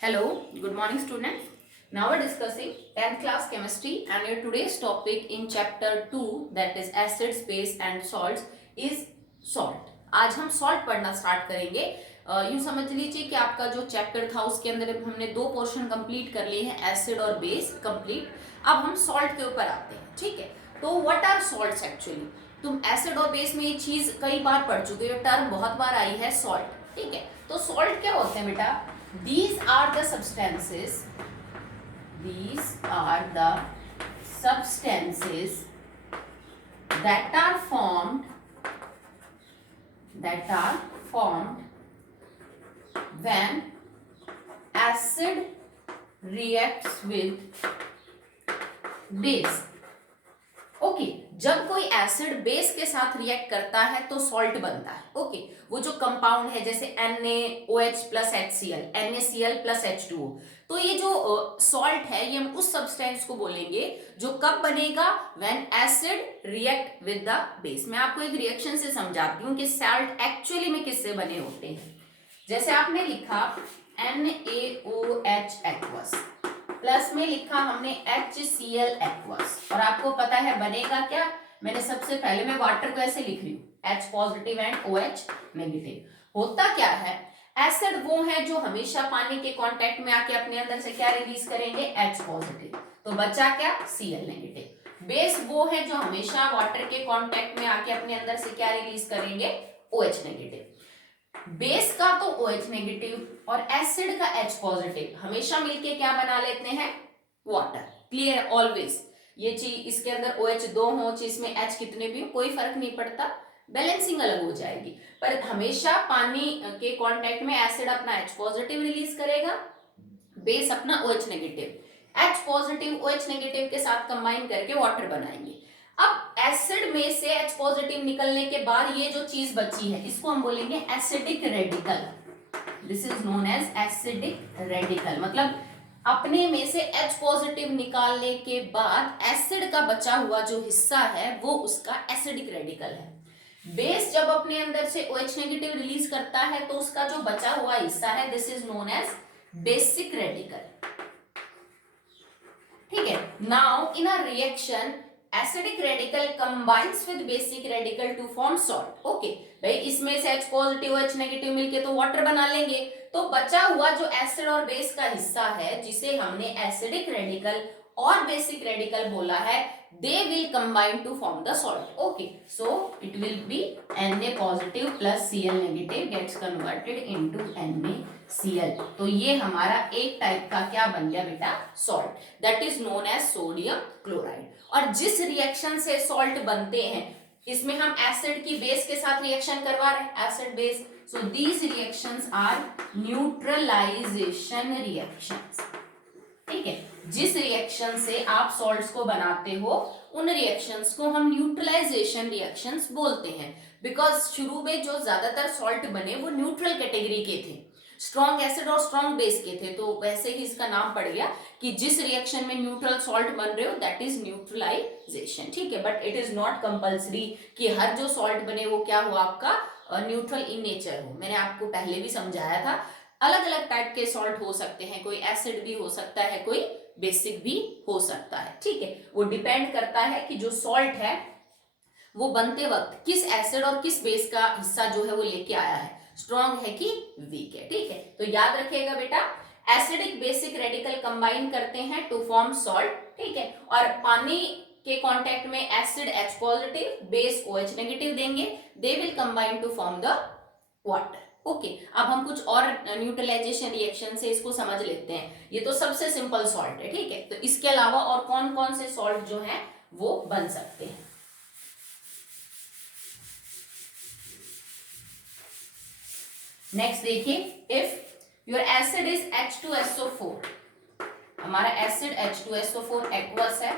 Hello, good morning students. Now we're discussing 10th class chemistry and your today's topic in chapter 2 that is acids, base and salts is salt. आज हम salt पढ़ना start करेंगे। यूं समझ लीजिए कि आपका जो चैप्टर था उसके अंदर हमने दो पोर्शन कंप्लीट कर लिए हैं, एसिड और बेस कंप्लीट। अब हम सॉल्ट के ऊपर आते हैं, ठीक है। तो व्हाट आर सॉल्ट्स एक्चुअली? तुम एसिड और बेस में ये चीज कई बार पढ़ चुके हो, टर्म बहुत बार आई है सॉल्ट, ठीक है। तो सॉल्ट क्या होते हैं बेटा? These are the substances that are formed when acid reacts with base. Okay जब कोई एसिड बेस के साथ रिएक्ट करता है तो सॉल्ट बनता है। ओके वो जो कंपाउंड है जैसे NaOH plus HCl, NaCl plus H2O, तो ये जो सॉल्ट है ये हम उस सब्सटेंस को बोलेंगे जो कब बनेगा? When acid react with the base. मैं आपको एक रिएक्शन से समझाती हूँ कि सॉल्ट एक्चुअली में किससे बने होते हैं। जैसे आपने लिखा NaOH एक्वस, प्लस में लिखा हमने HCl एक्वस, और आपको पता है बनेगा क्या? मैंने सबसे पहले मैं वाटर को ऐसे लिख रही हूँ H positive and OH negative. होता क्या है, एसिड वो है जो हमेशा पानी के कांटेक्ट में आके अपने अंदर से क्या रिलीज करेंगे? H पॉजिटिव, तो बचा क्या? Cl negative. बेस वो है जो हमेशा वाटर के कांटेक्ट में आके अपने अंदर से क्या रिलीज करेंगे? OH negative. बेस का तो OH नेगेटिव और एसिड का H पॉजिटिव हमेशा मिलके क्या बना लेते हैं? वाटर। क्लियर? ऑलवेज ये चीज इसके अंदर OH दो हो, चीज में H कितने भी हो, कोई फर्क नहीं पड़ता, बैलेंसिंग अलग हो जाएगी, पर हमेशा पानी के कांटेक्ट में एसिड अपना H पॉजिटिव रिलीज करेगा, बेस अपना OH negative. H positive OH negative के साथ कंबाइन करके वाटर बनाएंगे। अब एसिड में से H पॉजिटिव निकलने के बाद ये जो चीज बची है इसको हम बोलेंगे acidic radical. This is known as acidic radical, मतलब अपने में से H पॉजिटिव निकालने के बाद एसिड का बचा हुआ जो हिस्सा है वो उसका एसिडिक रेडिकल है। बेस जब अपने अंदर से OH नेगेटिव रिलीज करता है तो उसका जो बचा हुआ हिस्सा है this is known as basic radical, ठीक है। Now in a reaction acidic radical combines with basic radical to form salt. Okay भाई इसमें से H पॉजिटिव OH नेगेटिव मिलके तो वाटर बना लेंगे, तो बचा हुआ जो एसिड और बेस का हिस्सा है जिसे हमने एसिडिक रेडिकल और बेसिक रेडिकल बोला है, they will combine to form the salt. Okay, so it will be Na positive plus Cl negative gets converted into NaCl. तो ये हमारा एक टाइप का क्या बन गया बेटा? Salt, that is known as sodium chloride. और जिस रिएक्शन से सॉल्ट बनते हैं इसमें हम एसिड की बेस के साथ रिएक्शन करवा रहे हैं, acid base, so these reactions are neutralisation reactions, ठीक है। जिस रिएक्शन से आप सॉल्ट्स को बनाते हो उन रिएक्शंस को हम न्यूट्रलाइजेशन रिएक्शंस बोलते हैं, बिकॉज शुरू में जो ज्यादातर सॉल्ट बने वो न्यूट्रल कैटेगरी के थे, स्ट्रॉन्ग एसिड और स्ट्रॉन्ग बेस के थे, तो वैसे ही इसका नाम पड़ गया कि जिस रिएक्शन में न्यूट्रल सॉल्ट बन रहे हो दैट इज न्यूट्रलाइजेशन, ठीक है। But it is not compulsory कि हर जो सॉल्ट बने वो क्या हो आपका? न्यूट्रल इन नेचर हो। मैंने आपको पहले भी समझाया था अलग अलग टाइप के सॉल्ट हो सकते हैं, कोई एसिड भी हो सकता है, कोई बेसिक भी हो सकता है, ठीक है। वो डिपेंड करता है कि जो सॉल्ट है वो बनते वक्त किस एसिड और किस बेस का हिस्सा जो है वो लेके आया है, स्ट्रॉन्ग है कि वीक है, ठीक है। तो याद रखिएगा बेटा, एसिडिक बेसिक रेडिकल कंबाइन करते हैं टू फॉर्म सॉल्ट, ठीक है। और पानी के कांटेक्ट में acid H positive, base OH negative देंगे, they will combine to form the water. Okay अब हम कुछ और न्यूट्रलाइजेशन रिएक्शन से इसको समझ लेते हैं। ये तो सबसे सिंपल सॉल्ट है, ठीक है। तो इसके अलावा और कौन कौन से सॉल्ट जो हैं वो बन सकते हैं? नेक्स्ट देखिए, if your acid is H2SO4, हमारा एसिड H2SO4 एक्वस है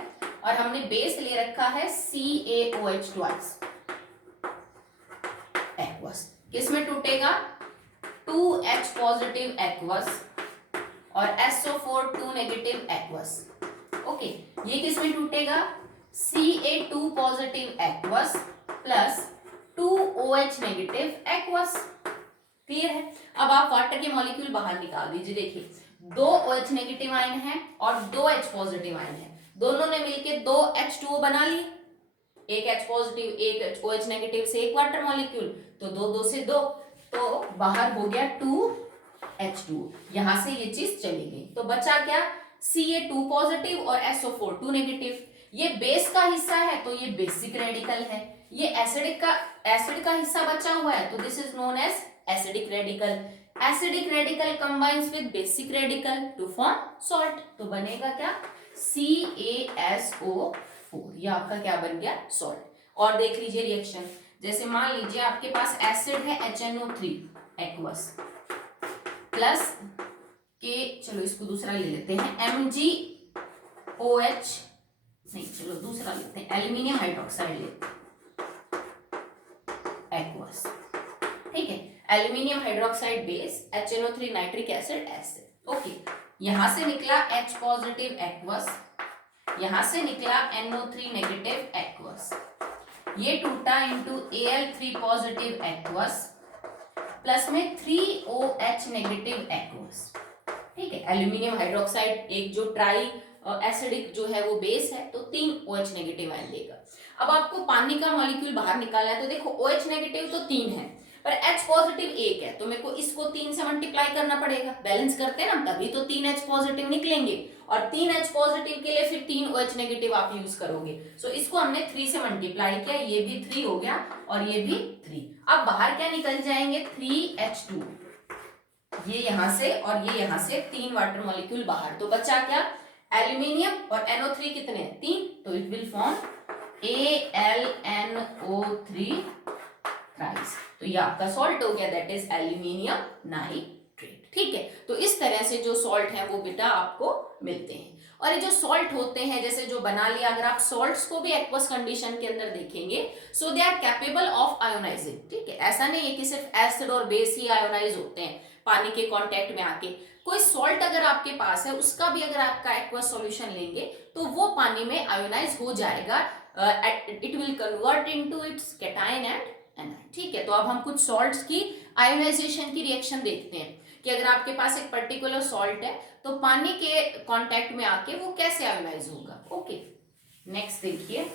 और हमने बेस ले रखा है CaOH ट्वाइस एक्वस, किस में टूटेगा? 2H पॉजिटिव एक्वस और SO4 2 नेगेटिव एक्वस। ओके ये किस में टूटेगा? Ca2 positive aqueous plus 2OH negative aqueous. Clear है? अब आप वाटर के मॉलिक्यूल बाहर निकाल दीजिए। देखिए दो OH नेगेटिव आयन है और दो H पॉजिटिव आयन है, दोनों ने मिलके दो H2O बना लिए, एक H पॉजिटिव एक OH नेगेटिव से एक वाटर मॉलिक्यूल, तो दो दो से दो, तो बाहर हो गया 2H2O, यहां से ये चीज चली गई, तो बचा क्या Ca2 पॉजिटिव और SO4 2 नेगेटिव। ये बेस का हिस्सा है तो ये बेसिक रेडिकल है, ये एसिड का हिस्सा बचा हुआ है तो this is known as acidic radical. Acidic radical combines with basic radical to form salt, तो बनेगा क्या CaSO4, ये आपका क्या बन गया सॉल्ट। और देख लीजिए रिएक्शन, जैसे मान लीजिए आपके पास एसिड है HNO3 एक्वस प्लस के, चलो इसको दूसरा ले लेते हैं MgOH, नहीं चलो दूसरा लेते हैं एल्यूमिनियम हाइड्रोक्साइड लेते हैं एक्वस, ठीक है, aluminium hydroxide base HNO3 nitric acid acid. Okay, यहां से निकला H पॉजिटिव एक्वस, यहां से निकला NO3 नेगेटिव एक्वस, ये टूटा into Al3 positive aqueous plus में 3OH नेगेटिव एक्वस, ठीक है, एल्यूमिनियम हाइड्रोक्साइड एक जो ट्राई एसिडिक जो है वो बेस है तो 3 OH नेगेटिव आयन देगा। अब आपको पानी का मॉलिक्यूल बाहर निकालना है, तो देखो OH नेगेटिव तो 3 है पर H पॉजिटिव 1 है, तो मेरे को इसको 3 से मल्टीप्लाई करना पड़ेगा, बैलेंस करते हैं ना, तभी तो 3 H पॉजिटिव निकलेंगे, और 3 H पॉजिटिव के लिए फिर 3 OH नेगेटिव आप यूज करोगे, सो इसको हमने 3 से मल्टीप्लाई किया, ये भी 3 हो गया और ये भी 3। अब बाहर क्या निकल जाएंगे 3H2, ये यहां से और ये यहां से 3 वाटर मॉलिक्यूल बाहर, तो बचा क्या एल्यूमिनियम और NO3 कितने 3, तो it will form AlNO3 thrice, तो ये आपका सॉल्ट हो गया, दैट इज एल्यूमिनियम नाइट्रेट, ठीक है। तो इस तरह से जो सॉल्ट है वो बेटा आपको मिलते हैं, और ये जो सॉल्ट होते हैं जैसे जो बना लिया, अगर आप सॉल्ट्स को भी एक्वस कंडीशन के अंदर देखेंगे so they are capable of ionising, ठीक है, ऐसा नहीं है कि सिर्फ एसिड और बेस ही आयोनाइज होते हैं पानी के कांटेक्ट में आके, कोई सॉल्ट अगर आपके पास है उसका भी अगर आपका एक्वस सॉल्यूशन लेंगे तो वो पानी में आयोनाइज हो जाएगा, it will convert into its cation and anion, ठीक है। तो अब हम कुछ सॉल्ट्स की आयोनाइजेशन की रिएक्शन देखते हैं कि अगर आपके पास एक पर्टिकुलर सॉल्ट है तो पानी के कांटेक्ट में आके वो कैसे आयोनाइज होगा। ओके, नेक्स्ट देखिए,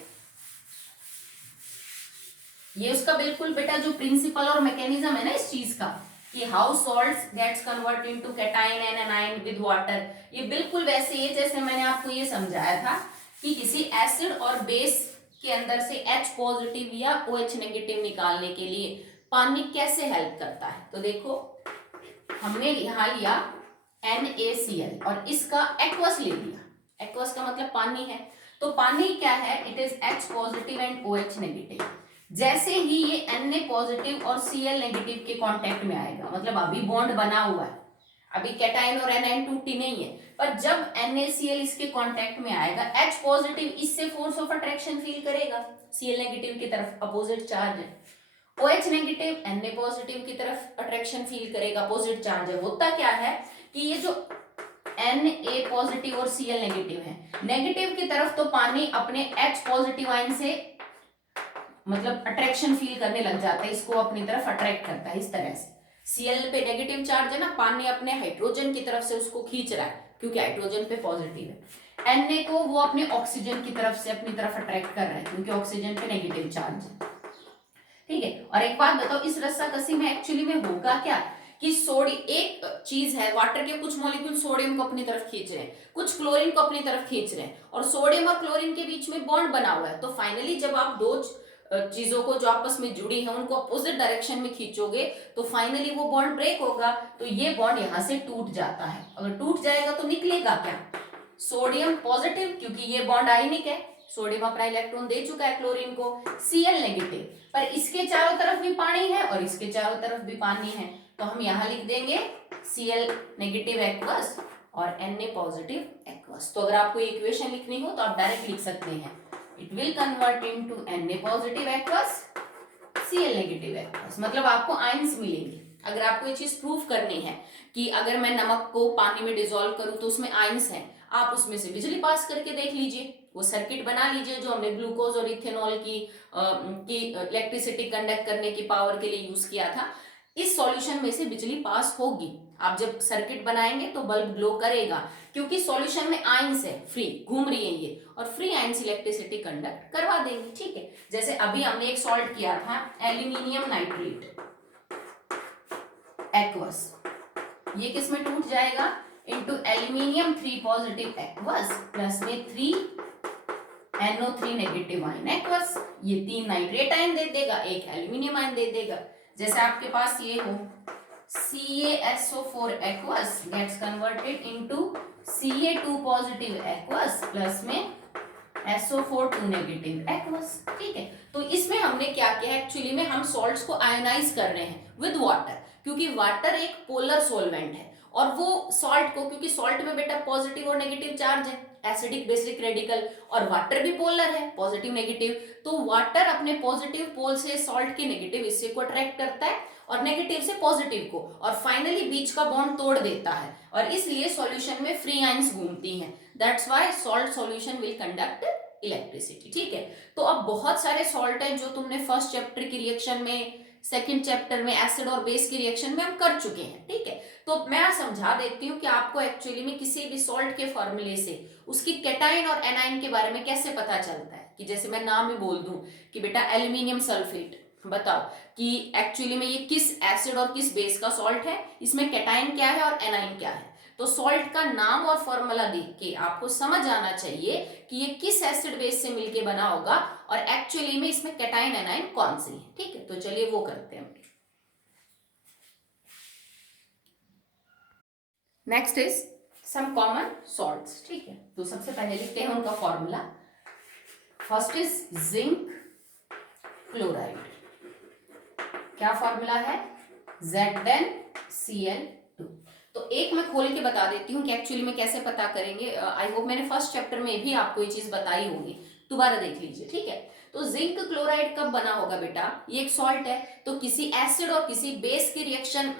ये उसका बिल्कुल बेटा जो प्रिंसिपल और मैकेनिज्म है ना इस चीज का, कि how salts gets convert into cation and anion with water, ये बिल्कुल वैसे ही जैसे मैंने आपको ये समझाया था कि किसी एसिड और बेस के अंदर से H पॉजिटिव या OH नेगेटिव निकालने के लिए पानी कैसे हेल्प करता है। तो देखो हमने यहाँ लिया NaCl और इसका एक्वस ले लिया, एक्वस का मतलब पानी है, तो पानी क्या है it is H positive and OH negative, जैसे ही ये Na पॉजिटिव और Cl नेगेटिव के कांटेक्ट में आएगा, मतलब अभी बॉन्ड बना हुआ है, अभी कैटायन और एनायन टूटी नहीं है, पर जब NaCl इसके कांटेक्ट में आएगा H पॉजिटिव इससे फोर्स ऑफ अट्रैक्शन फील करेगा Cl नेगेटिव की तरफ, अपोजिट चार्ज है, OH नेगेटिव Na पॉजिटिव की तरफ अट्रैक्शन फील करेगा, अपोजिट चार्ज है। होता क्या है कि ये जो Na पॉजिटिव और Cl नेगेटिव है, नेगेटिव की तरफ तो पानी अपने H पॉजिटिव आयन से मतलब अट्रैक्शन फील करने लग जाता है, इसको अपनी तरफ अट्रैक्ट करता है इस तरह से, Cl पे नेगेटिव चार्ज है ना, पानी अपने हाइड्रोजन की तरफ से उसको खींच रहा है क्योंकि हाइड्रोजन पे पॉजिटिव है, Na को वो अपने ऑक्सीजन की तरफ से अपनी तरफ अट्रैक्ट कर रहा है क्योंकि ऑक्सीजन पे नेगेटिव चार्ज है, ठीक है। और एक बात बताओ, इस रस्साकसी में एक्चुअली में होगा क्या कि एक चीज है, वाटर के कुछ मॉलिक्यूल सोडियम को अपनी तरफ खींच रहे हैं, कुछ क्लोरीन को अपनी तरफ खींच रहे हैं, और सोडियम और क्लोरीन के बीच में बॉन्ड बना हुआ है, तो फाइनली जब आप दो चीजों को जो आपस में जुड़ी है उनको अपोजिट डायरेक्शन में खींचोगे तो फाइनली वो बॉन्ड ब्रेक होगा, तो ये बॉन्ड यहां से टूट जाता है, अगर टूट जाएगा तो निकलेगा क्या सोडियम पॉजिटिव, क्योंकि ये बॉन्ड आयनिक है, सोडियम अपना इलेक्ट्रॉन दे चुका है क्लोरीन को, Cl नेगेटिव, पर इसके चारों तरफ भी पानी है और इसके चारों तरफ भी पानी है, तो हम यहाँ लिख देंगे Cl नेगेटिव एक्वस और Na पॉजिटिव एक्वस। तो अगर आपको इक्वेशन लिखनी हो तो आप डायरेक्ट लिख सकते हैं, it will convert into Na positive aqueous Cl negative aqueous, मतलब आपको आयंस मिलेंगे। अगर आपको ये चीज प्रूफ करनी है कि अगर मैं नमक को पानी में डिसॉल्व करूं तो उसमें आयंस है, आप उसमें से बिजली पास करके देख लीजिए, वो सर्किट बना लीजिए जो हमने ग्लूकोज और इथेनॉल की इलेक्ट्रिसिटी कंडक्ट करने की पावर के लिए यूज किया था, इस सॉल्यूशन में से बिजली पास होगी। आप जब सर्किट बनाएंगे तो बल्ब ग्लो करेगा, क्योंकि सॉल्यूशन में आयंस है, फ्री घूम रही है ये, और फ्री आयंस इलेक्ट्रिसिटी कंडक्ट करवा देंगे। ठीक है, जैसे अभी हमने एक सॉल्ट किया था एल्यूमिनियम नाइट्रेट एक्वस, ये किस में टूट जाएगा, into aluminium 3 positive aqueous plus में 3 NO3 नेगेटिव आयन एक्वस। ये 3 नाइट्रेट आयन दे देगा, एक एल्यूमिनियम आयन दे देगा। जैसे आपके पास ये हो CaSO4 aqueous gets converted into Ca2 positive aqueous plus में SO4 2 नेगेटिव aqueous। ठीक है, तो इसमें हमने क्या किया, एक्चुअली में हम सॉल्ट्स को आयोनाइज कर रहे हैं विद वाटर, क्योंकि वाटर एक पोलर सोलवेंट है, और वो सॉल्ट को, क्योंकि सॉल्ट में बेटा पॉजिटिव और नेगेटिव चार्ज है, एसिडिक बेसिक रेडिकल, और वाटर भी पोलर है, पॉजिटिव नेगेटिव, तो वाटर अपने पॉजिटिव पोल से सॉल्ट के नेगेटिव हिस्से को अट्रैक्ट करता है और नेगेटिव से पॉजिटिव को, और फाइनली बीच का बॉन्ड तोड़ देता है, और इसलिए सॉल्यूशन में फ्री आयंस घूमती हैं। That's why salt solution will conduct electricity. ठीक है, तो अब बहुत सारे सॉल्ट हैं जो तुमने फर्स्ट चैप्टर की रिएक्शन में, सेकंड चैप्टर में एसिड और बेस की रिएक्शन में हम कर चुके हैं। ठीक है, तो मैं समझा देती हूँ कि आपको एक्चुअली में किसी भी सॉल्ट के फॉर्मूले से उसकी कैटाइन और एनाइन के बारे में कैसे पता चलता है, कि जैसे मैं नाम ही बोल दूं कि बेटा एल्यूमिनियम सल्फेट, बताओ कि एक्चुअली में ये किस एसिड और किस बेस का सॉल्ट है, इसमें कैटाइन क्या है और एनाइन क्या है। तो सॉल्ट का नाम और फॉर्मूला देख के आपको समझ आना चाहिए कि ये किस एसिड बेस से मिलके बना होगा, और एक्चुअली में इसमें कैटाइन एनाइन कौन सी है। ठीक है, तो चलिए वो करते हैं। Next is some common salts. ठीक है, तो सबसे पहले लिखते हैं उनका formula. First is zinc chloride, क्या फॉर्मूला है, ZnCl2। तो एक मैं खोल के बता देती हूँ कि एक्चुअली में कैसे पता करेंगे। आई होप मैंने फर्स्ट चैप्टर में भी आपको ये चीज बताई होगी, दोबारा देख लीजिए। ठीक है, तो जिंक क्लोराइड कब बना होगा बेटा, ये एक सॉल्ट है, तो किसी एसिड और किसी बेस की रिएक्शन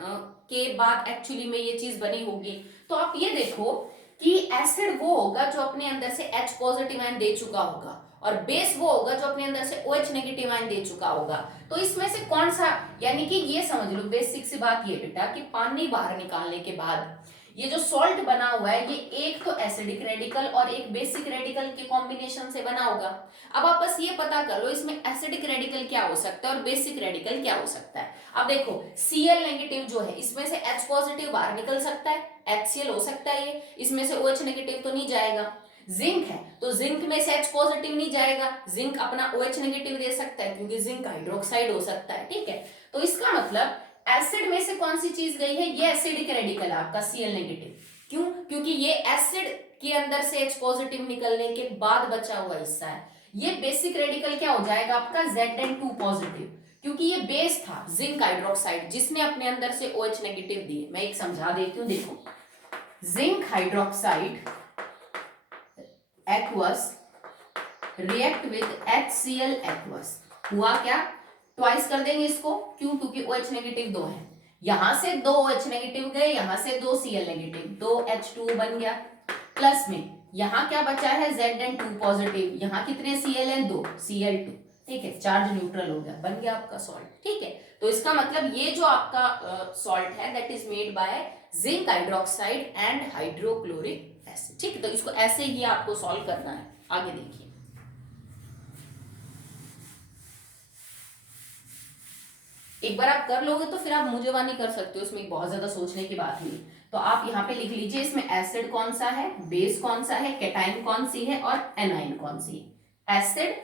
के बाद एक्चुअली में ये चीज बनी होगी। तो आप ये देखो कि एसिड वो होगा जो अपने अंदर से H पॉजिटिव आयन दे चुका होगा, और बेस वो होगा जो अपने अंदर से OH नेगेटिव आयन दे चुका होगा। तो इसमें से कौन सा, यानी कि ये समझ लो बेसिक सी बात ये बेटा कि पानी बाहर निकालने के बाद ये जो सॉल्ट बना हुआ है, ये एक तो एसिडिक रेडिकल और एक बेसिक रेडिकल के कॉम्बिनेशन से बना होगा। अब आप बस ये पता कर लो इसमें एसिडिक रेडिकल क्या हो सकता है और बेसिक रेडिकल क्या हो सकता है। अब देखो Cl नेगेटिव जो है, इसमें से H पॉजिटिव बाहर निकल सकता है, HCl हो सकता है ये, इसमें से OH नेगेटिव तो नहीं जाएगा। जिंक है तो जिंक में से H पॉजिटिव नहीं जाएगा, जिंक अपना OH नेगेटिव दे सकता है क्योंकि जिंक हाइड्रोक्साइड हो सकता है। ठीक है, तो इसका मतलब एसिड में से कौन सी चीज गई है, ये एसिडिक रेडिकल है आपका Cl नेगेटिव। क्यों, क्योंकि ये एसिड के अंदर से H पॉजिटिव निकलने के बाद बचा हुआ हिस्सा है। ये बेसिक रेडिकल क्या हो जाएगा आपका Zn2 पॉजिटिव, क्योंकि ये बेस था जिंक हाइड्रोक्साइड जिसने अपने अंदर से OH नेगेटिव दिए। मैं एक समझा देती हूँ, देखो zinc hydroxide aqueous react with HCl aqueous, हुआ क्या, ट्वाइस कर देंगे इसको, क्यों, क्योंकि OH नेगेटिव 2 है, यहां से 2 OH नेगेटिव गए, यहां से 2 Cl नेगेटिव, 2 H2 बन गया, प्लस में यहां क्या बचा है Zn2 पॉजिटिव, यहां कितने Cl हैं, 2 Cl2। ठीक है, चार्ज न्यूट्रल हो गया, बन गया आपका सॉल्ट। ठीक है, तो इसका मतलब ये जो आपका सॉल्ट है that is made by zinc hydroxide and hydrochloric acid. ठीक है, तो इसको ऐसे ही आपको सॉल्व करना है। आगे देखिए, एक बार आप कर लोगे तो फिर आप मुझे कर सकते हो, इसमें बहुत ज्यादा सोचने की बात नहीं। तो आप यहाँ पे लिख लीजिए इसमें एसिड कौन सा है, बेस कौन सा है, कैटाइन कौन सी है और एनाइन कौन सी है। Acid,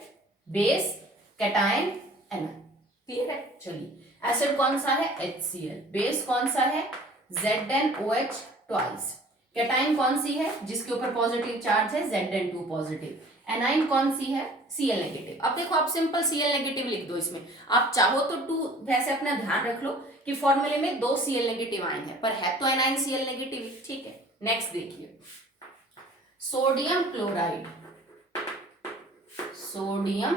base, cation, A9, clear है। चलिए, एसिड कौन सा है HCl, बेस कौन सा है ZnOH ट्वाइस, कैटाइन कौन सी है जिसके ऊपर पॉजिटिव चार्ज है Zn2 पॉजिटिव, एनाइन कौन सी है Cl नेगेटिव। अब देखो आप सिंपल Cl नेगेटिव लिख दो इसमें, आप चाहो तो 2 वैसे अपना ध्यान रख लो कि फॉर्मूले में 2 Cl नेगेटिव आयन है, पर है तो एनाइन Cl नेगेटिव। ठीक है, नेक्स्ट देखिए, sodium chloride, sodium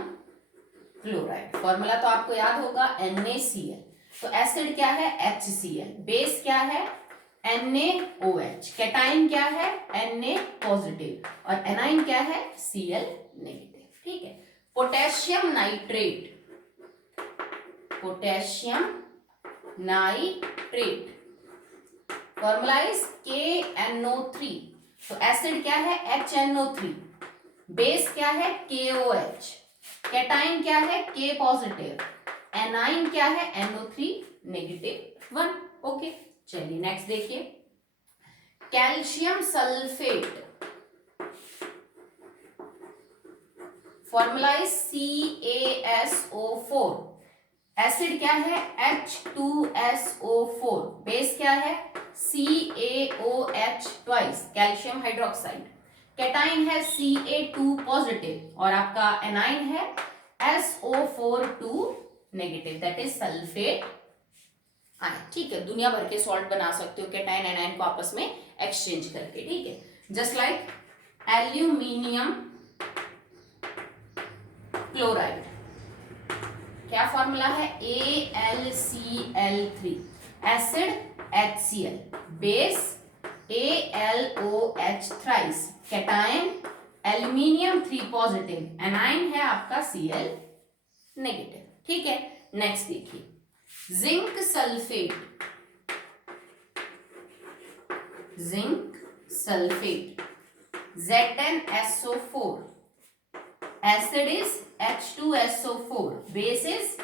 chloride formula तो आपको याद होगा NaCl। तो एसिड क्या है HCl, बेस क्या है NaOH, कैटाइन क्या है Na पॉजिटिव और एनाइन क्या है Cl नेगेटिव। ठीक है, potassium nitrate, potassium nitrate. Formula is KNO3। तो एसिड क्या है HNO3, बेस क्या है KOH, कैटाइन क्या है K पॉजिटिव, एनाइन क्या है NO3 नेगेटिव 1। ओके, चलिए नेक्स्ट देखिए, calcium sulphate. Formula is CaSO4। Acid क्या है H2SO4, बेस क्या है CaOH twice, calcium hydroxide, cation है Ca2 पॉजिटिव और आपका एनाइन है SO42 negative, that is sulphate ion. ठीक है, दुनिया भर के सॉल्ट बना सकते हो कैटाइन एनाइन को आपस में एक्सचेंज करके। ठीक है, जस्ट लाइक एल्यूमिनियम क्लोराइड, क्या फॉर्मूला है AlCl3, acid HCl, base AlOH thrice, cation aluminium 3 positive, A9 है आपका Cl नेगेटिव। ठीक है, नेक्स्ट देखिए, zinc sulphate. Zinc sulphate ZnSO4, acid is H2SO4, base is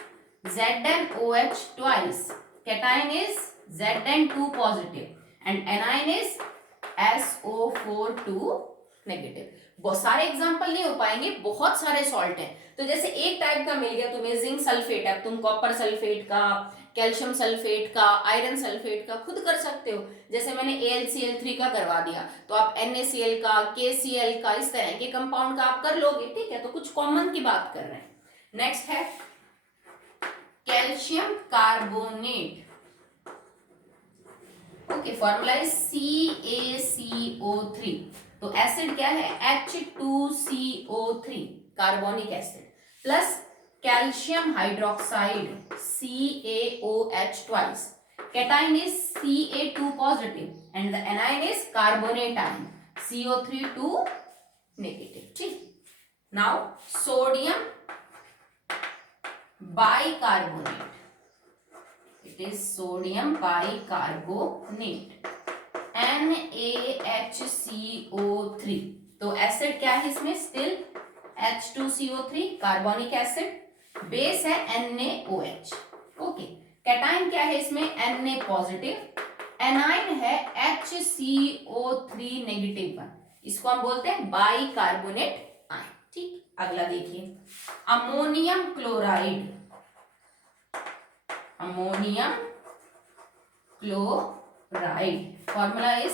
ZnOH twice, cation is Zn2 positive and anion is SO42 negative. बहुत सारे example नहीं हो पाएंगे, बहुत सारे सॉल्ट हैं। तो जैसे एक टाइप का मिल गया तुम्हें जिंक सल्फेट, अब तुम कॉपर सल्फेट का, कैल्शियम सल्फेट का, आयरन सल्फेट का खुद कर सकते हो। जैसे मैंने AlCl3 का करवा दिया, तो आप NaCl का, KCl का, इस तरह के कंपाउंड का आप कर लोगे। ठीक है, तो कुछ कॉमन की बात कर रहे हैं। नेक्स्ट है calcium carbonate. Okay, formula is CaCO3। तो एसिड क्या है H2CO3, carbonic acid, plus calcium hydroxide CaOH twice, cation is Ca2 positive and the anion is carbonate ion CO3 negative. ठीक, now sodium bicarbonate, it is sodium bicarbonate NaHCO3। तो acid क्या है इसमें still H2CO3 carbonic acid, base है NaOH। Okay, cation क्या है इसमें Na positive, A9 है HCO3 नेगेटिव 1, इसको हम बोलते हैं बाइकार्बोनेट आयन। ठीक, अगला देखिए, ammonium chloride. Ammonium chloride, formula is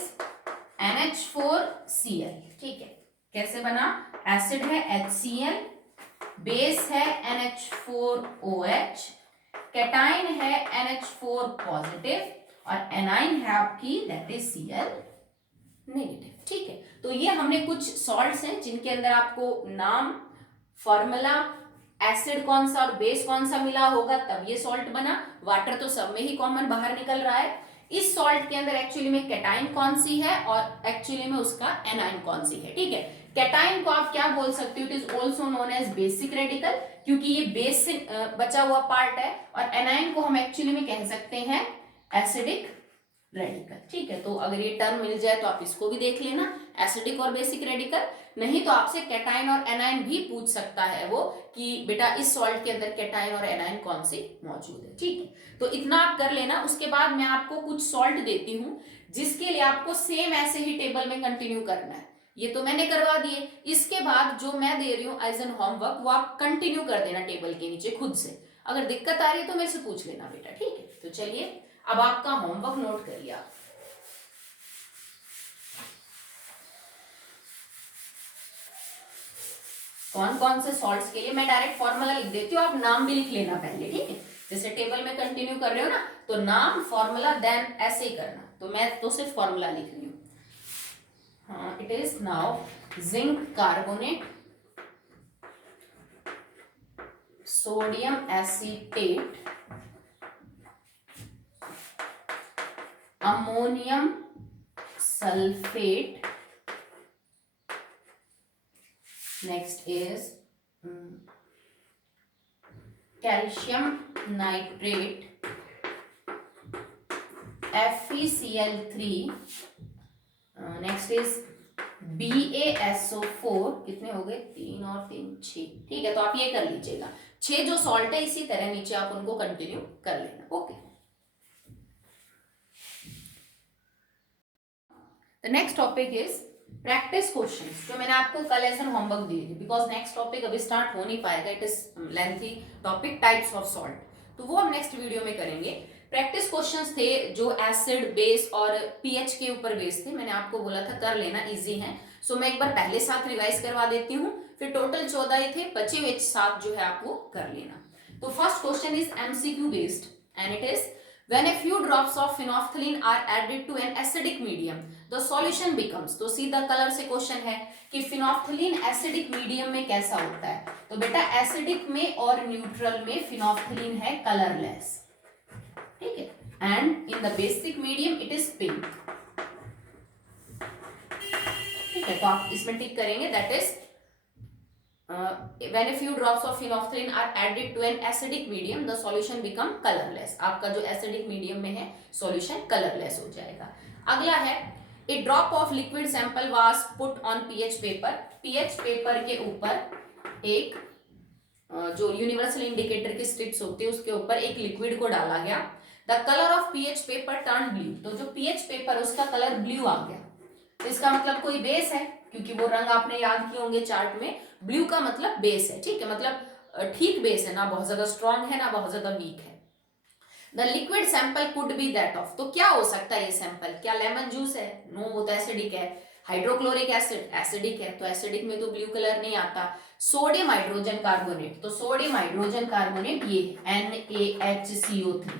NH4Cl। ठीक है, कैसे बना, एसिड है HCl, बेस है NH4OH, कैटाइन है NH4 पॉजिटिव और एनाइन है आपकी दैट इज Cl नेगेटिव। ठीक है, तो ये हमने कुछ सॉल्ट्स हैं जिनके अंदर आपको नाम, फॉर्मूला, एसिड कौन सा और बेस कौन सा मिला होगा तब ये सॉल्ट बना। वाटर तो सब में ही कॉमन बाहर निकल रहा है। इस सॉल्ट के अंदर एक्चुअली में कैटाइन कौन सी है और एक्चुअली में उसका एनाइन कौन सी है। ठीक है, कैटाइन को आप क्या बोल सकते हो, it is also known as basic radical, क्योंकि ये बेस से बचा हुआ पार्ट है, और एनाइन को हम एक्चुअली में कह सकते हैं एसिडिक रेडिकल। ठीक है, तो अगर ये टर्म मिल जाए तो आप इसको भी देख लेना, एसिडिक और बेसिक रेडिकल। नहीं तो आपसे कैटाइन और एनाइन भी पूछ सकता है वो कि बेटा इस सॉल्ट के अंदर कैटाइन और एनाइन कौन सी मौजूद है। ठीक है, तो इतना आप कर लेना। उसके बाद मैं आपको कुछ सॉल्ट देती हूँ जिसके लिए आपको सेम ऐसे ही टेबल में कंटिन्यू करना है। ये तो मैंने करवा दिए, इसके बाद जो मैं दे रही हूँ एज एन होमवर्क वो आप कंटिन्यू कर देना टेबल के नीचे खुद से। अगर दिक्कत आ रही है तो मेरे से पूछ लेना बेटा। ठीक है, तो चलिए अब आपका होमवर्क नोट करिए आप। कौन कौन से सॉल्ट्स के लिए, मैं डायरेक्ट फॉर्मूला लिख देती हूँ, आप नाम भी लिख लेना पहले। ठीक है, जैसे टेबल में कंटिन्यू कर रहे हो ना, तो नाम, फॉर्मूला, देन ऐसे ही करना। तो मैं तो सिर्फ फॉर्मूला लिख रही हूँ। हाँ, it is now zinc carbonate, sodium acetate, ammonium sulphate, next is calcium nitrate, FeCl3, next is BaSO4, कितने हो गए, 3 और 3 6, ठीक है। तो आप ये कर लीजिएगा, 6 जो सॉल्ट है इसी तरह नीचे आप उनको कंटिन्यू कर लेना। Okay, the next topic is practice questions, जो मैंने आपको कल ऐसा होमवर्क दिए थे, बिकॉज नेक्स्ट टॉपिक अभी स्टार्ट हो नहीं पाएगा, it is lengthy topic, types of salt, तो वो हम नेक्स्ट वीडियो में करेंगे। प्रैक्टिस क्वेश्चंस थे जो एसिड, बेस और पीएच के ऊपर बेस थे, मैंने आपको बोला था कर लेना, इजी है। सो मैं एक बार पहले 7 रिवाइज करवा देती हूँ, फिर टोटल 14 ही थे, बचे हुए 7 जो है आप वो कर लेना। तो first question is MCQ based and it is when a few drops of phenolphthalein are added to an acidic medium the solution becomes, तो सीधा कलर से क्वेश्चन है कि फिनोफ्थलीन एसिडिक मीडियम में कैसा होता है। तो बेटा एसिडिक में और न्यूट्रल में फिनोफ्थलीन है कलरलेस, ठीक है, and in the basic medium it is pink, ठीक है। तो आप इसमें टिक करेंगे, that is when a few drops of phenolphthalein are added to an acidic medium the solution become colorless, आपका जो acidic medium में है solution colorless हो जाएगा। अगला है a drop of liquid sample was put on pH paper, pH paper के ऊपर एक जो यूनिवर्सल इंडिकेटर की स्ट्रिप्स होती है उसके ऊपर एक लिक्विड को डाला गया, the colour of pH paper turn blue, तो जो pH पेपर उसका कलर ब्लू आ गया, तो इसका मतलब कोई बेस है, क्योंकि वो रंग आपने याद किए होंगे चार्ट में, ब्लू का मतलब बेस है, ठीक है, मतलब ठीक बेस है, ना बहुत ज्यादा स्ट्रॉन्ग है ना बहुत ज्यादा वीक है। The liquid sample could be that of, तो क्या हो सकता है ये सैंपल, क्या लेमन जूस है, नो, वो तो एसिडिक है। हाइड्रोक्लोरिक एसिड एसिडिक है, तो एसिडिक में तो ब्लू कलर नहीं आता। सोडियम हाइड्रोजन कार्बोनेट, तो सोडियम हाइड्रोजन कार्बोनेट ये NaHCO3,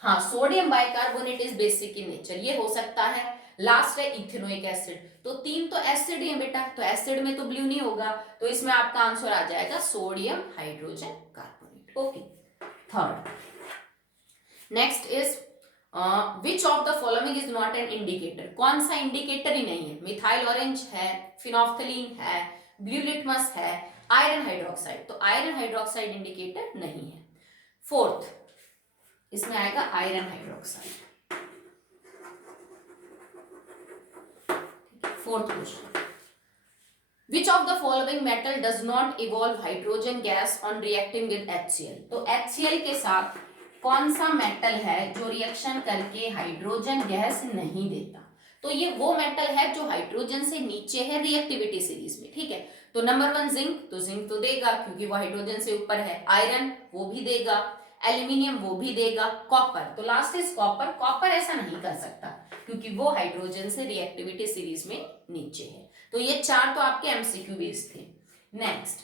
हाँ, sodium bicarbonate is basic in nature, ये हो सकता है। लास्ट है इथेनोइक एसिड, तो 3 तो एसिड ही है बेटा, तो एसिड में तो ब्लू नहीं होगा, तो इसमें आपका आंसर आ जाएगा sodium hydrogen carbonate. Okay, third, next is which of the following is not an indicator, कौन सा इंडिकेटर ही नहीं है, मिथाइल ऑरेंज है, फिनोफ्थलीन है, ब्लू लिटमस है, आयरन हाइड्रोक्साइड, तो आयरन हाइड्रोक्साइड इंडिकेटर नहीं है। फोर्थ, इसमें आएगा iron hydroxide. Fourth question, which of the following metal does not evolve hydrogen gas on reacting with HCl, तो HCl के साथ कौन सा मेटल है जो रिएक्शन करके हाइड्रोजन गैस नहीं देता, तो ये वो मेटल है जो हाइड्रोजन से नीचे है रिएक्टिविटी सीरीज में, ठीक है। तो नंबर 1 जिंक, तो जिंक तो देगा क्योंकि वो हाइड्रोजन से ऊपर है, आयरन वो भी देगा, एल्यूमिनियम वो भी देगा, कॉपर, तो लास्ट इज कॉपर, कॉपर ऐसा नहीं कर सकता क्योंकि वो हाइड्रोजन से रिएक्टिविटी सीरीज में नीचे है। तो ये 4 तो आपके एमसीक्यू बेस्ड थे। नेक्स्ट,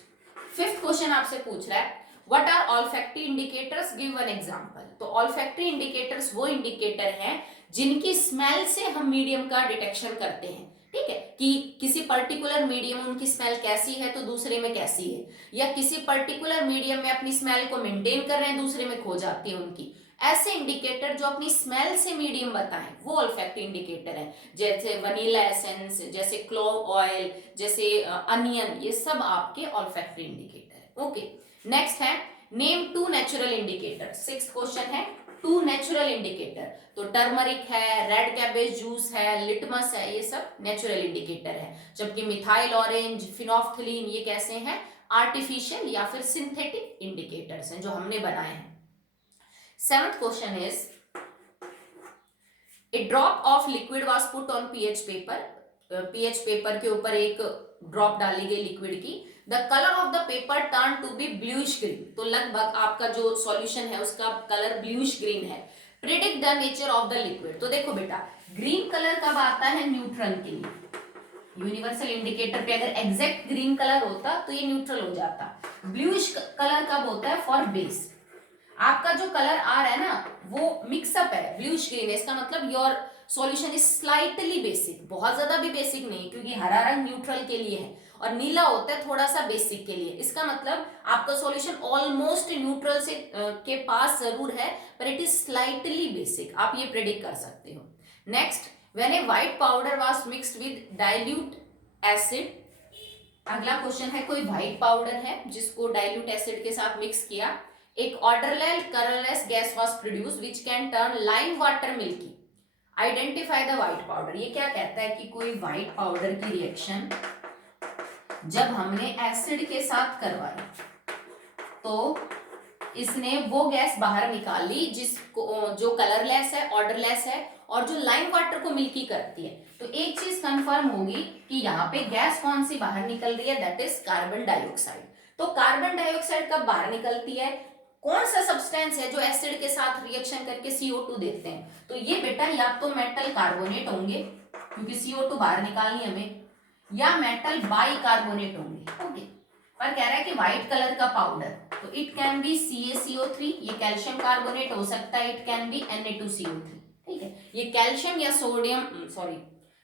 फिफ्थ क्वेश्चन आपसे पूछ रहा है what are olfactory indicators, give one example, तो ऑल्फैक्टरी इंडिकेटर्स वो इंडिकेटर हैं जिनकी स्मेल से हम मीडियम का डिटेक्शन करते हैं, ठीक है, कि किसी पर्टिकुलर मीडियम में उनकी स्मेल कैसी है तो दूसरे में कैसी है, या किसी पर्टिकुलर मीडियम में अपनी स्मेल को मेंटेन कर रहे हैं दूसरे में खो जाती है उनकी, ऐसे इंडिकेटर जो अपनी स्मेल से मीडियम बताएं वो ऑल्फैक्टरी इंडिकेटर है, जैसे वनीला एसेंस, जैसे क्लोव ऑयल, जैसे अनियन, ये सब आपके ऑल्फैक्टरी इंडिकेटर है। ओके, नेक्स्ट है name 2 natural indicator, sixth question है 2 नेचुरल इंडिकेटर, तो टर्मरिक है, रेड कैबेज जूस है, लिटमस है, ये सब नेचुरल इंडिकेटर है, जबकि मिथाइल ऑरेंज, फिनोफ्थलीन ये कैसे हैं, आर्टिफिशियल या फिर सिंथेटिक इंडिकेटर्स हैं जो हमने बनाए हैं। Seventh question is a drop of liquid was put on pH paper, pH paper के ऊपर एक ड्रॉप डाली गई लिक्विड की, the colour of the paper turn to be bluish green, तो लगभग आपका जो सॉल्यूशन है उसका कलर ब्लूइश ग्रीन है। Predict the nature of the liquid, तो देखो बेटा ग्रीन कलर कब आता है, न्यूट्रल के लिए, यूनिवर्सल इंडिकेटर पे अगर एग्जैक्ट ग्रीन कलर होता तो ये न्यूट्रल हो जाता, ब्लूइश कलर कब होता है, फॉर बेस, आपका जो कलर आ रहा है ना वो मिक्सअप है, ब्लूइश ग्रीन है, इसका मतलब your solution is slightly basic, बहुत ज्यादा भी बेसिक नहीं, क्योंकि हरा रंग न्यूट्रल के लिए है और नीला होता है थोड़ा सा बेसिक के लिए, इसका मतलब आपका सॉल्यूशन ऑलमोस्ट न्यूट्रल से के पास जरूर है पर इट इज स्लाइटली बेसिक, आप ये प्रेडिक्ट कर सकते हो। Next, when a white powder was mixed with dilute acid, अगला क्वेश्चन है कोई व्हाइट पाउडर है जिसको डाइल्यूट एसिड के साथ मिक्स किया, एक odourless colourless gas was produced which can turn lime water milky, identify the white powder. ये क्या कहता है कि कोई व्हाइट पाउडर की रिएक्शन जब हमने एसिड के साथ करवाई तो इसने वो गैस बाहर निकाल ली जिसको जो कलरलेस है, ऑर्डरलेस है और जो लाइम वाटर को मिल्की करती है। तो एक चीज कंफर्म होगी कि यहाँ पे गैस कौन सी बाहर निकल रही है, दैट इज कार्बन डाइऑक्साइड। तो कार्बन डाइऑक्साइड कब बाहर निकलती है, कौन सा सब्सटेंस है जो एसिड के साथ रिएक्शन करके CO2 देते हैं, तो ये बेटा या तो मेटल कार्बोनेट होंगे क्योंकि CO2 बाहर निकालनी हमें, या मेटल बाई कार्बोनेट होंगे। ओके, पर कह रहा है कि व्हाइट कलर का पाउडर, तो इट कैन बी CaCO3, ये कैल्शियम कार्बोनेट हो सकता है, इट कैन बी Na2CO3। ठीक है, ये कैल्शियम या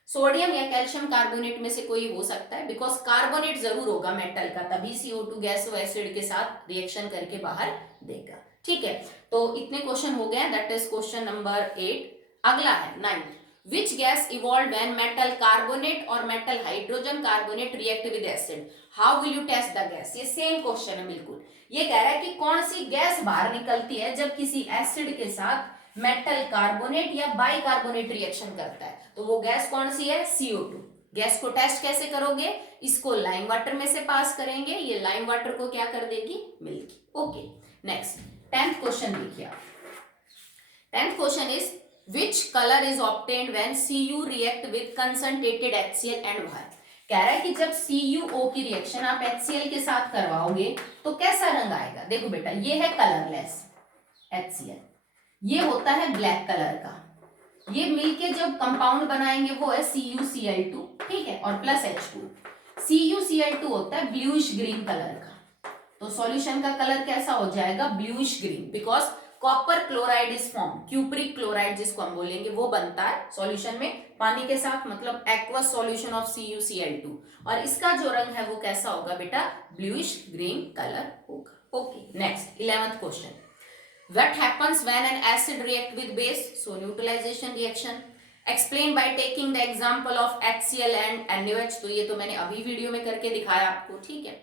सोडियम या कैल्शियम कार्बोनेट में से कोई हो सकता है, बिकॉज कार्बोनेट जरूर होगा मेटल का, तभी CO2 गैस वो एसिड के साथ रिएक्शन करके बाहर देगा। ठीक है, तो इतने क्वेश्चन हो गए, दैट इज क्वेश्चन नंबर 8। अगला है 9th, which gas evolved when metal carbonate or metal hydrogen carbonate react with acid? How will you test the gas? ये सेम क्वेश्चन है बिल्कुल। ये कह रहा है कि कौन सी गैस बाहर निकलती है जब किसी एसिड के साथ मेटल कार्बोनेट या बाइकार्बोनेट रिएक्शन करता है, तो वो गैस कौन सी है, CO2। गैस को टेस्ट कैसे करोगे, इसको लाइम वाटर में से पास करेंगे, ये लाइम वाटर को क्या कर देगी, milky. Okay, next 10th question देखिए आप। 10th question is which color is obtained when Cu react with concentrated HCl and water? कह रहा है कि जब CuO की रिएक्शन आप HCl के साथ करवाओगे तो कैसा रंग आएगा। देखो बेटा, ये है कलरलेस HCl, ये होता है ब्लैक कलर का, ये मिलके जब कंपाउंड बनाएंगे वो है CuCl2, ठीक है, और प्लस H2। CuCl2 होता है ब्लूइश ग्रीन कलर का, तो सॉल्यूशन का कलर कैसा हो जाएगा, bluish green, because copper chloride is form, cupric chloride जिसको हम बोलेंगे वो बनता है सॉल्यूशन में पानी के साथ, मतलब एक्वस सॉल्यूशन ऑफ CuCl2, और इसका जो रंग है वो कैसा होगा बेटा, ब्लूइश ग्रीन कलर होगा। Okay, next 11th question, what happens when an acid react with base? So neutralization reaction, explain by taking the example of HCl and NaOH। तो ये तो मैंने अभी वीडियो में करके दिखाया आपको, ठीक है।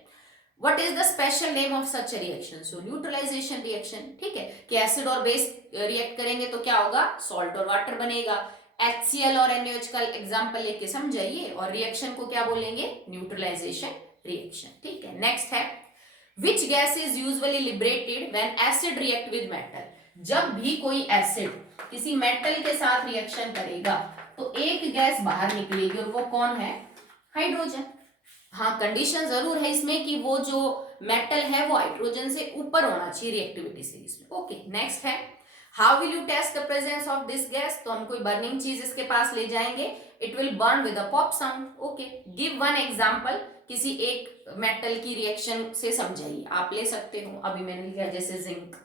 What is the special name of such a reaction? So neutralization reaction, ठीक है, कि एसिड और बेस रिएक्ट करेंगे तो क्या होगा, सॉल्ट और वाटर बनेगा। HCl और NaOH का एग्जांपल लेके समझाइए, और रिएक्शन को क्या बोलेंगे, न्यूट्रलाइजेशन रिएक्शन। ठीक है, नेक्स्ट है which gas is usually liberated when acid react with metal? जब भी कोई एसिड किसी मेटल के साथ रिएक्शन करेगा तो एक गैस बाहर निकलेगी, और वो कौन है, हाइड्रोजन। हाँ, कंडीशन जरूर है इसमें कि वो जो मेटल है वो हाइड्रोजन से ऊपर होना चाहिए रिएक्टिविटी सीरीज में। ओके, नेक्स्ट है how will you test the presence of this gas? तो हम कोई बर्निंग चीज इसके पास ले जाएंगे, it will burn with a pop sound. Okay, give one example, किसी एक मेटल की रिएक्शन से समझाइए, आप ले सकते हो, अभी मैंने लिया जैसे जिंक।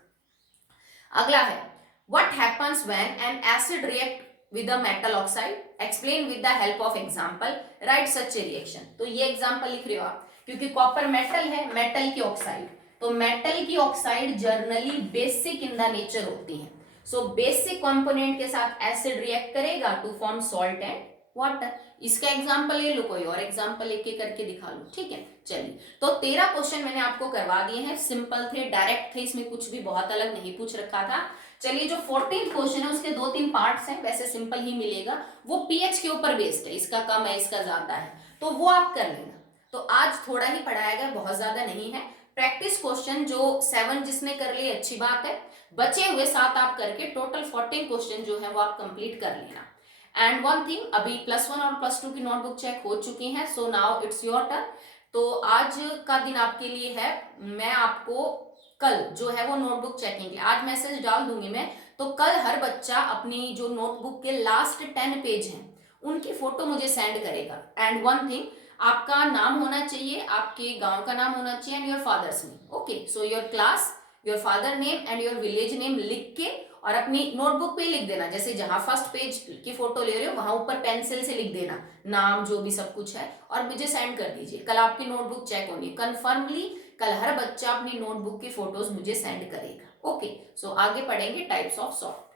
अगला है what happens when an acid react with a metal oxide, explain with the help of example, write such a reaction। तो ये एग्जांपल लिख रहे हो आप, क्योंकि कॉपर मेटल है, मेटल की ऑक्साइड, तो मेटल की oxide generally basic in the nature होती है, सो बेसिक कंपोनेंट के साथ एसिड रिएक्ट करेगा to form salt and water. इसका एग्जांपल ले लो, कोई और एग्जांपल एक एक करके दिखा लो। ठीक है, चलिए, तो 13 क्वेश्चन मैंने आपको करवा दिए हैं, सिंपल थे, डायरेक्ट थे, इसमें कुछ भी बहुत अलग नहीं पूछ रखा था। चलिए, जो 14th क्वेश्चन है उसके 2-3 पार्ट्स हैं, वैसे सिंपल ही मिलेगा, वो पीएच के ऊपर बेस्ड है, इसका कम है इसका ज्यादा है, तो वो आप कर लेना। तो आज थोड़ा ही पढ़ाया गया, बहुत ज्यादा नहीं है। प्रैक्टिस क्वेश्चन जो 7 जिसने कर लिए अच्छी बात है, बचे हुए 7 आप करके टोटल 14 क्वेश्चन जो है वो आप कंप्लीट कर लेना। एंड वन थिंग, अभी +1 और +2 की नोटबुक चेक हो चुकी है, so now it's your turn. तो आज का दिन आपके लिए है, मैं आपको कल जो है वो नोटबुक चेकिंग, आज मैसेज डाल दूंगी मैं, तो कल हर बच्चा अपनी जो नोटबुक के लास्ट 10 पेज हैं उनकी फोटो मुझे सेंड करेगा। एंड वन थिंग, आपका नाम होना चाहिए, आपके गांव का नाम होना चाहिए, and your father's name. Okay, so your class, your father name and your village name लिख के और अपनी नोटबुक पे लिख देना, जैसे जहां फर्स्ट पेज की फोटो ले रहे हो वहां ऊपर पेंसिल से लिख देना नाम, जो भी सब कुछ है, और मुझे सेंड कर दीजिए। कल आपकी नोटबुक चेक होनी, कन्फर्मली कल हर बच्चा अपनी नोटबुक की फोटोज मुझे सेंड करेगा। ओके, सो आगे पढ़ेंगे टाइप्स ऑफ सॉल्ट।